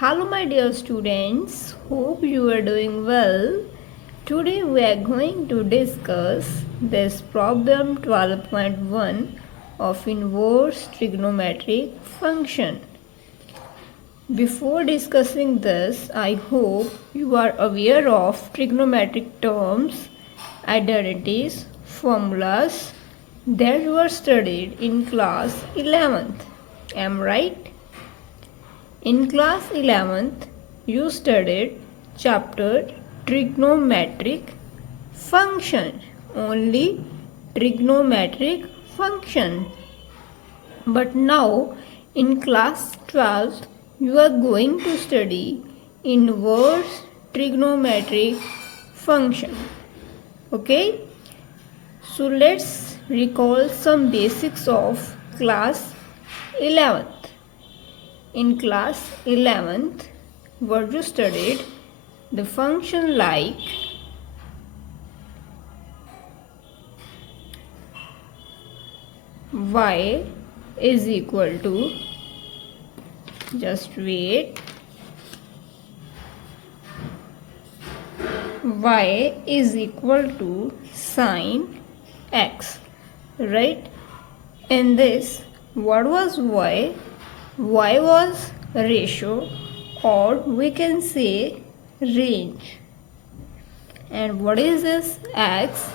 Hello my dear students, hope you are doing well. Today we are going to discuss this problem 12.1 of inverse trigonometric function. Before discussing this, I hope you are aware of trigonometric terms, identities, formulas that were studied in class 11th. Am I right? In class 11th, you studied chapter trigonometric function, only trigonometric function. But now in class 12th, you are going to study inverse trigonometric function. Okay? So let's recall some basics of class 11th. In class 11th, what you studied, the function like y is equal to, just wait, y is equal to sine x, right? In this, what was y? Y was ratio, or we can say range. And what is this x?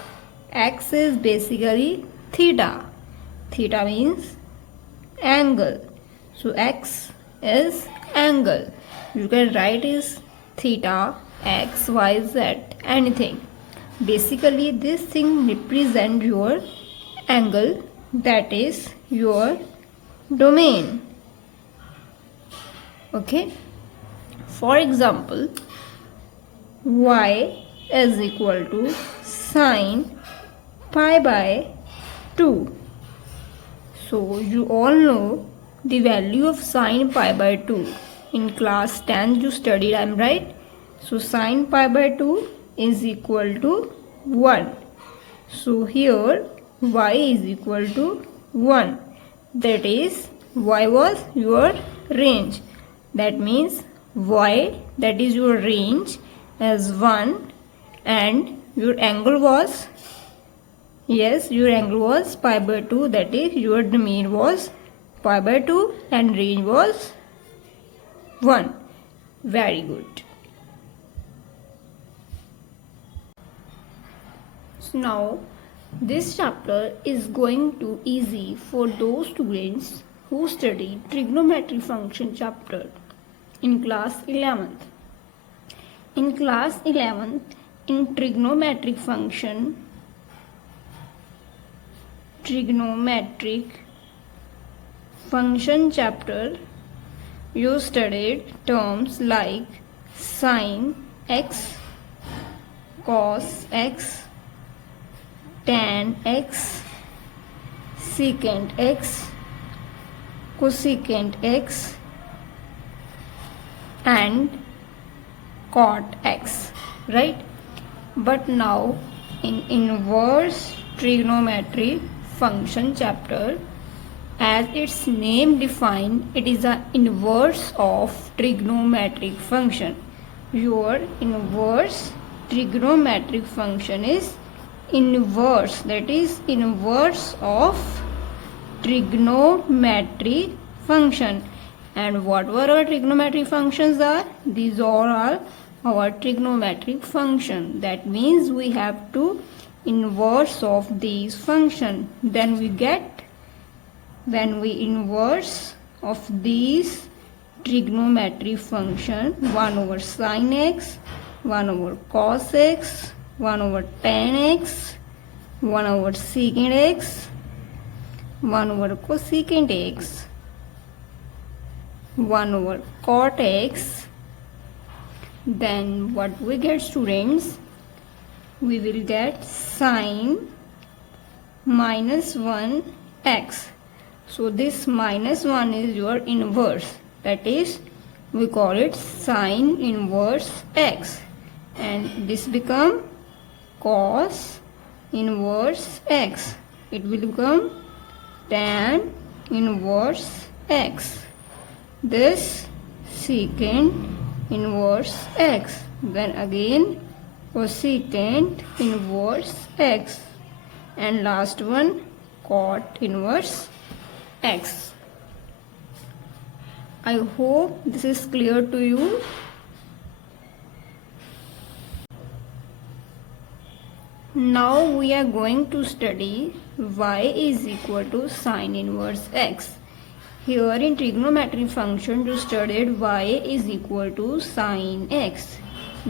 X is basically theta. Theta means angle. So x is angle. You can write is theta, x, y, z, anything. Basically this thing represents your angle, that is your domain. Okay, for example, y is equal to sine pi by 2. So you all know the value of sine pi by 2. In class 10 you studied, I am right? So sine pi by 2 is equal to 1. So here y is equal to 1. That is, y was your range. That means y, that is your range, as 1, and your angle was, yes, your angle was pi by 2, that is your domain was pi by 2 and range was 1. Very good. So now this chapter is going to easy for those students who study trigonometry function chapter in class 11th. In class 11th, in trigonometric function chapter, you studied terms like sine x, cos x, tan x, secant x, cosecant x, and cot x, right? But now in inverse trigonometry function chapter, as its name define, it is an inverse of trigonometric function. Your inverse trigonometric function is inverse, that is inverse of trigonometry function. And what were our trigonometric functions are? These all are our trigonometric function. That means we have to inverse of these function. Then we get, when we inverse of these trigonometric function, 1 over sine x, 1 over cos x, 1 over tan x, 1 over secant x, 1 over cosecant x, 1 over cot x, then what we get, students? We will get sine minus 1 x. So this minus 1 is your inverse, that is we call it sine inverse x, and this become cos inverse x. It will become tan inverse x. This secant inverse x, then again cosecant inverse x, and last one cot inverse x. I hope this is clear to you. Now we are going to study y is equal to sine inverse x. Here in trigonometry function you studied y is equal to sine x,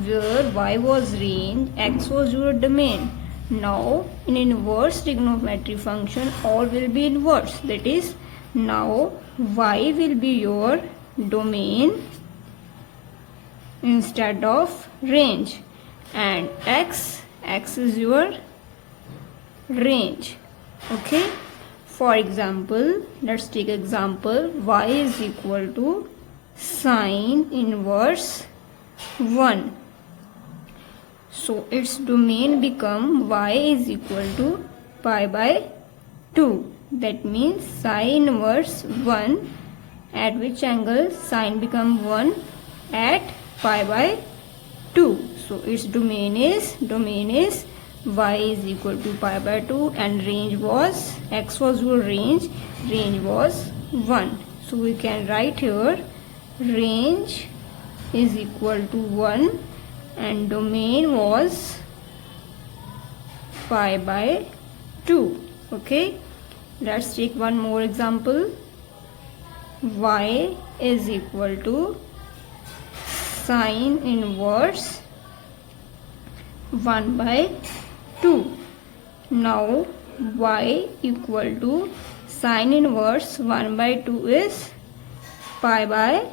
where y was range, x was your domain. Now in inverse trigonometry function all will be inverse, that is now y will be your domain instead of range, and x is your range. Okay, for example, let's take example y is equal to sine inverse 1. So its domain become y is equal to pi by 2. That means sine inverse 1 at which angle sine become 1 at pi by 2. So its domain is y is equal to pi by 2, and range was, x was your range was 1. So we can write here range is equal to 1 and domain was pi by 2. Okay, let's take one more example. Y is equal to sine inverse 1 by 2. Now y equal to sine inverse 1 by 2 is pi by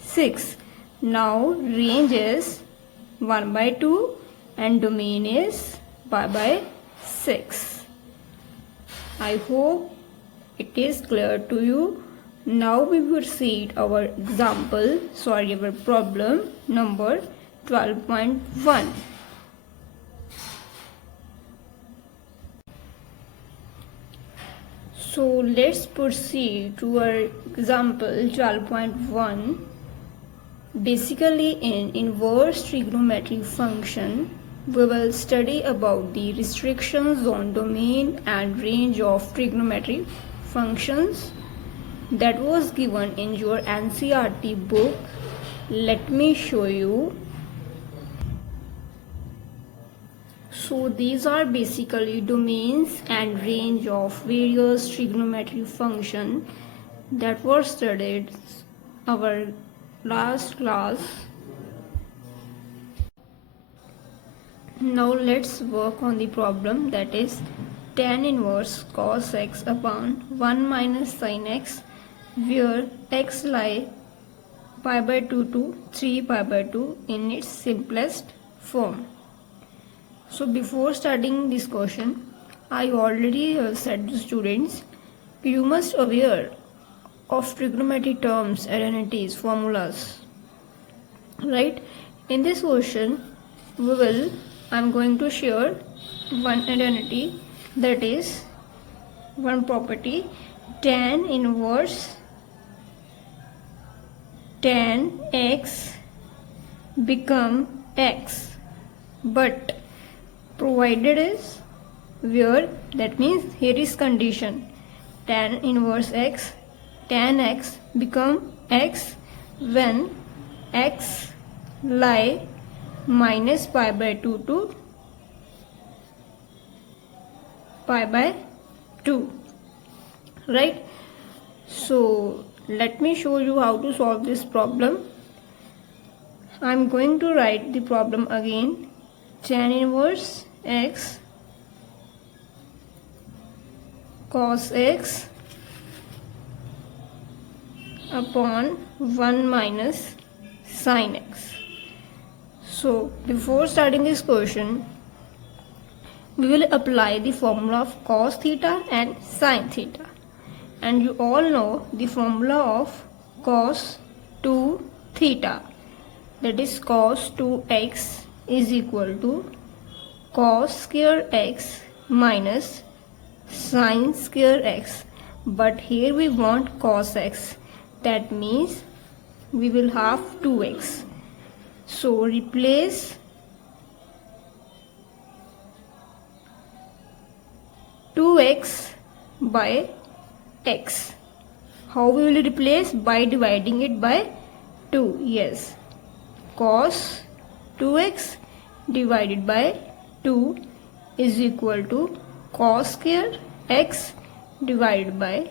6. Now range is 1 by 2 and domain is pi by 6. I hope it is clear to you. Now we will see our our problem number 12.1. So let's proceed to our example 12.1. Basically in inverse trigonometry function, we will study about the restrictions on domain and range of trigonometry functions that was given in your NCERT book. Let me show you. So these are basically domains and range of various trigonometry function that were studied our last class. Now let's work on the problem, that is tan inverse cos x upon 1 minus sin x, where x lie pi by 2 to 3 pi by 2 in its simplest form. So before starting this question, I already said to students, you must aware of trigonometry terms, identities, formulas, right? In this question, I'm going to share one identity, that is one property, tan inverse tan x become x, but provided is where, that means here is condition, tan inverse x, tan x become x when x lie minus pi by 2 to pi by 2, right? So let me show you how to solve this problem. I'm going to write the problem again. Tan inverse x cos x upon 1 minus sin x. So before starting this question, we will apply the formula of cos theta and sin theta, and you all know the formula of cos 2 theta, that is cos 2x is equal to cos square x minus sin square x, but here we want cos x, that means we will have 2x. So replace 2x by x. How we will replace? By dividing it by 2. Yes. Cos 2x divided by 2 is equal to cos square x divided by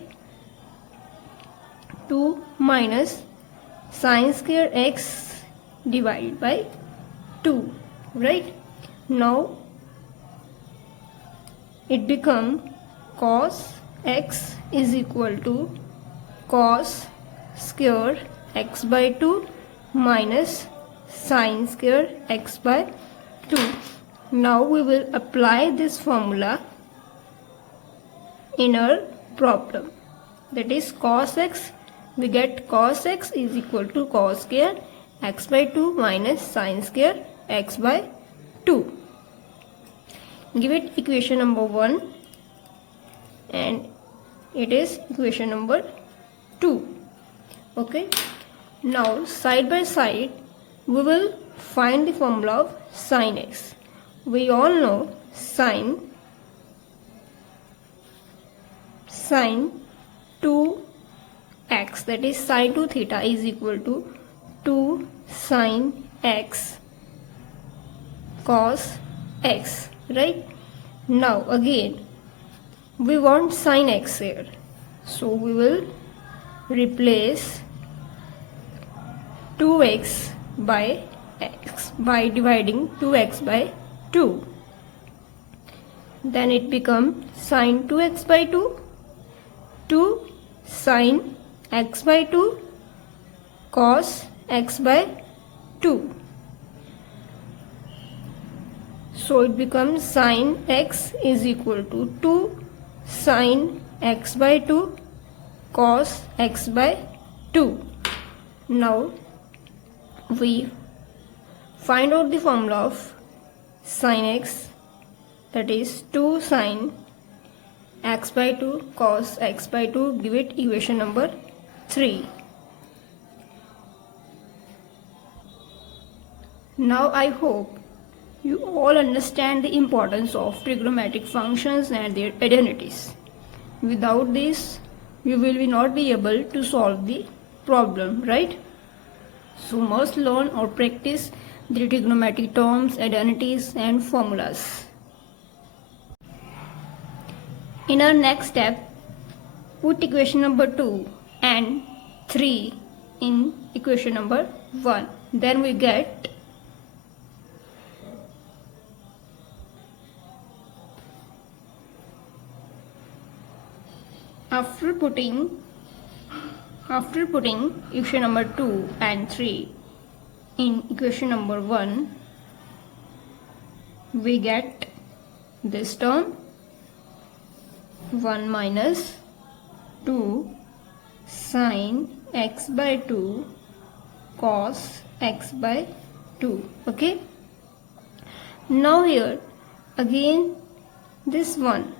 2 minus sin square x divided by 2. Right? Now it becomes cos x is equal to cos square x by 2 minus sin square x by 2. Now we will apply this formula in our problem. That is cos x. We get cos x is equal to cos square x by 2 minus sin square x by 2. Give it equation number 1 and it is equation number 2. Okay. Now side by side we will find the formula of sin x. We all know sin 2x, that is sin 2 theta is equal to 2 sin x cos x, right? Now again we want sin x here, so we will replace 2x by x by dividing 2x by 2. Then it becomes sin 2x by 2, 2 sin x by 2 cos x by 2. So it becomes sin x is equal to 2 sin x by 2 cos x by 2. Now we find out the formula of sin x, that is 2 sin x by 2 cos x by 2. Give it equation number 3. Now I hope you all understand the importance of trigonometric functions and their identities. Without this you will not be able to solve the problem, right? So must learn or practice the trigonometric terms, identities and formulas. In our next step, put equation number 2 and 3 in equation number 1. Then we get after putting equation number 2 and 3 in equation number 1, we get this term 1 minus 2 sin x by 2 cos x by 2. Okay. Now here again this one,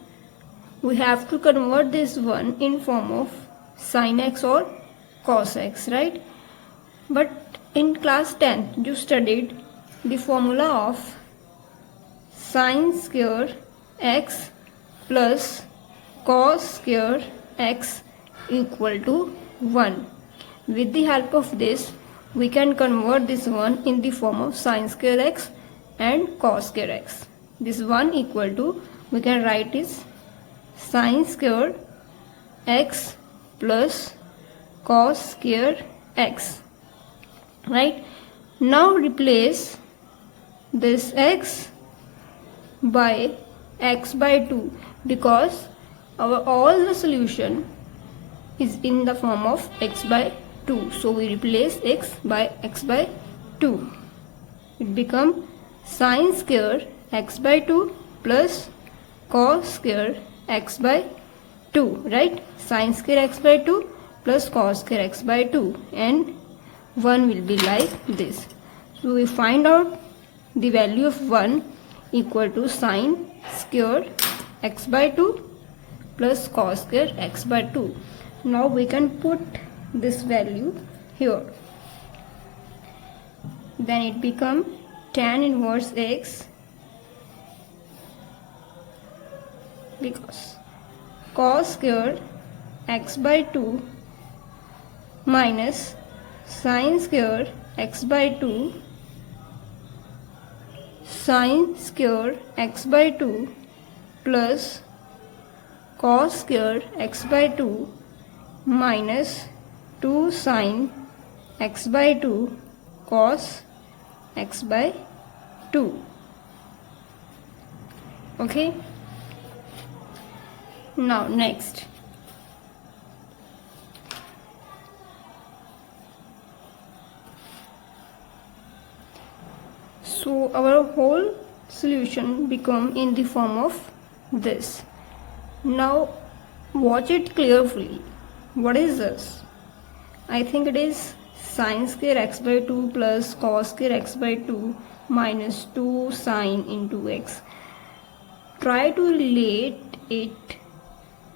we have to convert this one in form of sin x or cos x, right? But in class 10 you studied the formula of sin square x plus cos square x equal to 1. With the help of this we can convert this one in the form of sin square x and cos square x. This one equal to, we can write is sin square x plus cos square x, right? Now replace this x by x by 2 because our all the solution is in the form of x by 2, so we replace x by 2. It become sin square x by 2 plus cos square x by 2, right? Sin square x by 2 plus cos square x by 2, and 1 will be like this. So we find out the value of 1 equal to sin square x by 2 plus cos square x by 2. Now we can put this value here. then it become tan inverse x, because cos square x by 2 minus sin square x by 2 sin square x by 2 plus cos square x by 2 minus 2 sin x by 2 cos x by 2. Okay, now next, so our whole solution become in the form of this. Now watch it carefully. What is this? I think it is sin square x by 2 plus cos square x by 2 minus 2 sin into x. Try to relate it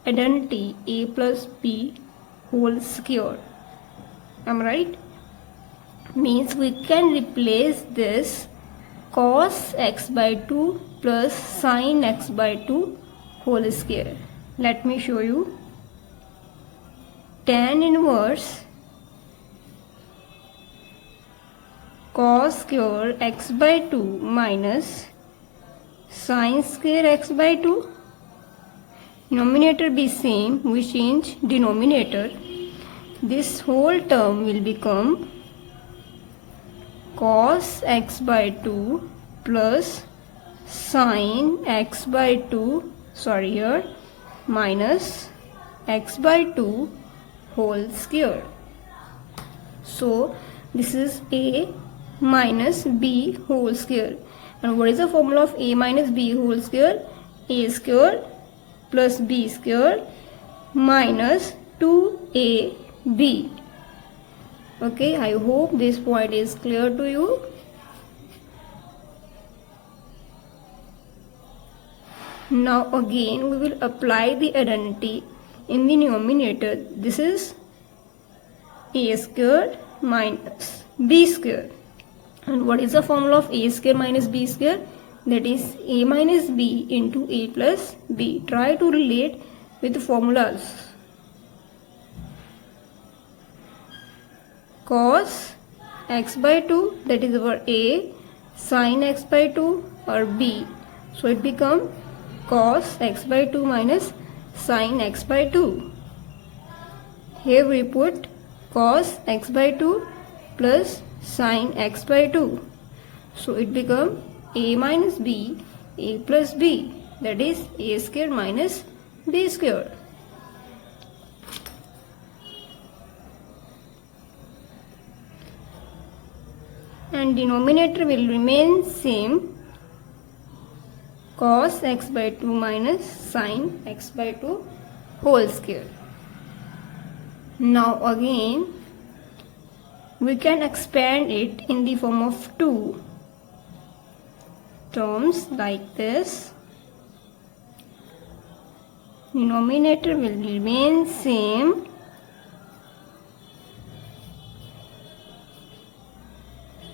identity a plus b whole square. Am I right? Means we can replace this cos x by 2 plus sin x by 2 whole square. Let me show you. Tan inverse cos square x by 2 minus sin square x by 2. Denominator be same, we change denominator. This whole term will become cos x by 2 plus sin x by 2, sorry here, minus x by 2 whole square. So this is a minus b whole square. And what is the formula of a minus b whole square? A square plus b square minus 2ab. Okay, I hope this point is clear to you. Now again we will apply the identity in the numerator. This is a square minus b square. And what is the formula of a square minus b square? That is a minus b into a plus b. Try to relate with the formulas. Cos x by 2, that is our a, sin x by 2 or b. So it become cos x by 2 minus sin x by 2. Here we put cos x by 2 plus sin x by 2. So it become a minus b, a plus b, that is a square minus b square. And denominator will remain same, cos x by 2 minus sin x by 2 whole square. Now again we can expand it in the form of two terms like this. Denominator will remain same,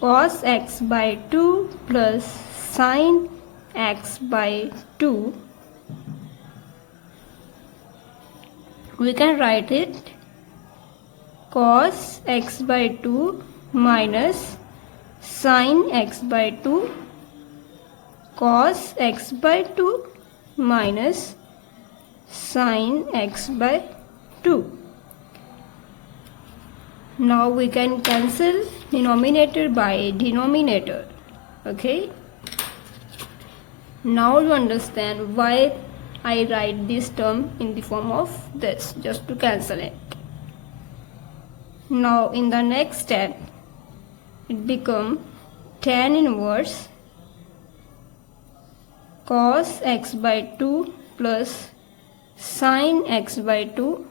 cos x by 2 plus sin x by 2. We can write it cos x by 2 minus sin x by 2, cos x by 2 minus sin x by 2. Now we can cancel denominator by denominator. Okay. Now you understand why I write this term in the form of this, just to cancel it. Now in the next step it become tan inverse cos x by 2 plus sin x by 2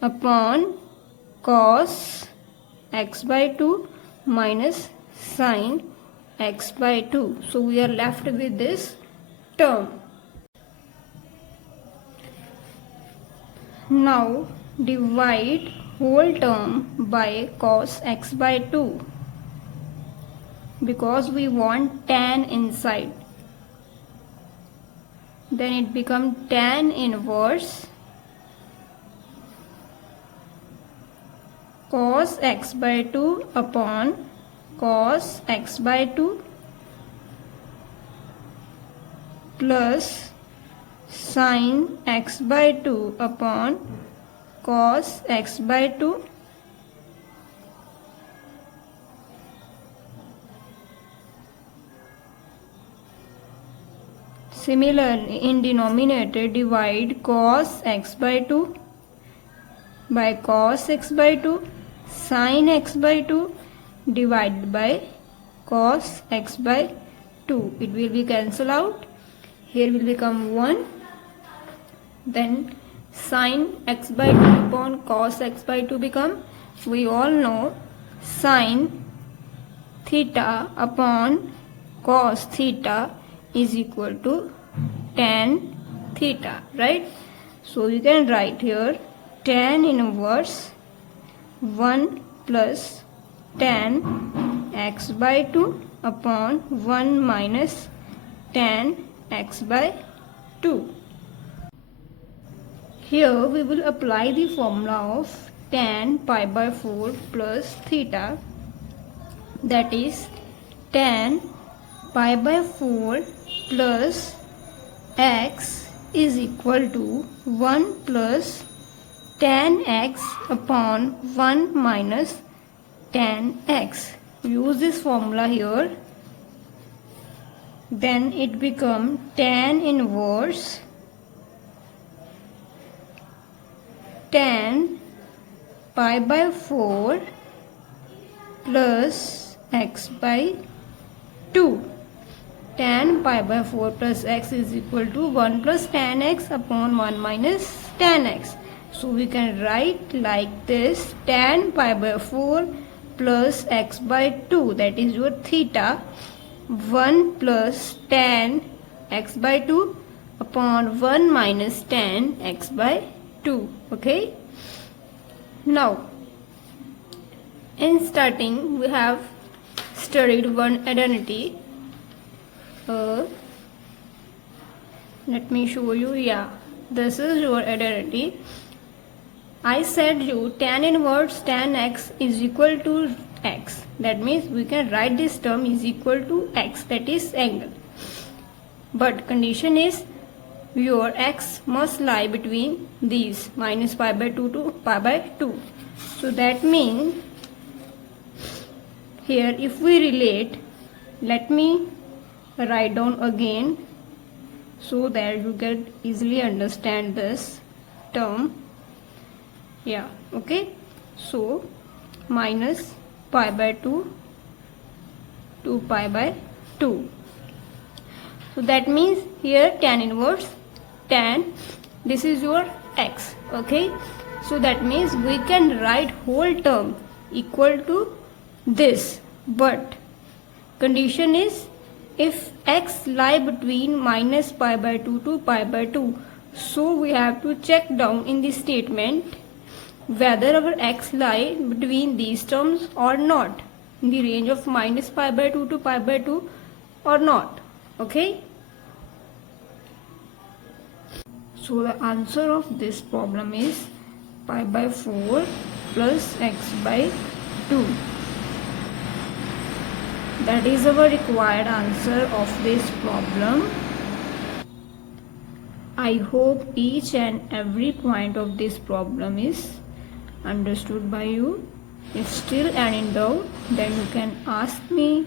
upon cos x by 2 minus sin x by 2. So we are left with this term. Now divide whole term by cos x by 2. because we want tan inside. Then it becomes tan inverse cos x by 2 upon cos x by 2 plus sin x by 2 upon cos x by 2 Similarly, in denominator, divide cos x by 2 by cos x by 2, sin x by 2 divided by cos x by 2. It will be cancelled out. Here will become 1. Then sin x by 2 upon cos x by 2 become, we all know, sin theta upon cos theta is equal to tan theta, right? So you can write here tan inverse 1 plus tan x by 2 upon 1 minus tan x by 2. Here we will apply the formula of tan pi by 4 plus theta, that is tan pi by 4 plus x is equal to 1 plus tan x upon 1 minus tan x. Use this formula here. Then it becomes tan inverse tan pi by 4 plus x by 2. Tan pi by 4 plus x is equal to 1 plus tan x upon 1 minus tan x. So we can write like this: tan pi by 4 plus x by 2, that is your theta, 1 plus tan x by 2 upon 1 minus tan x by 2. Okay. Now, in starting we have studied one identity. Let me show you. Yeah, this is your identity. I said you tan inverse tan x is equal to x. That means we can write this term is equal to x, that is angle. But condition is your x must lie between these minus pi by 2 to pi by 2. So that means here if we relate, let me write down again so that you can easily understand this term. Yeah, okay. So minus pi by 2 to pi by 2. So that means here tan inverse tan, this is your x. Okay. So that means we can write whole term equal to this, but condition is if x lie between minus pi by 2 to pi by 2. So we have to check down in this statement whether our x lie between these terms or not, in the range of minus pi by 2 to pi by 2 or not. Okay. So the answer of this problem is pi by 4 plus x by 2. That is our required answer of this problem. I hope each and every point of this problem is understood by you. If still any doubt, then you can ask me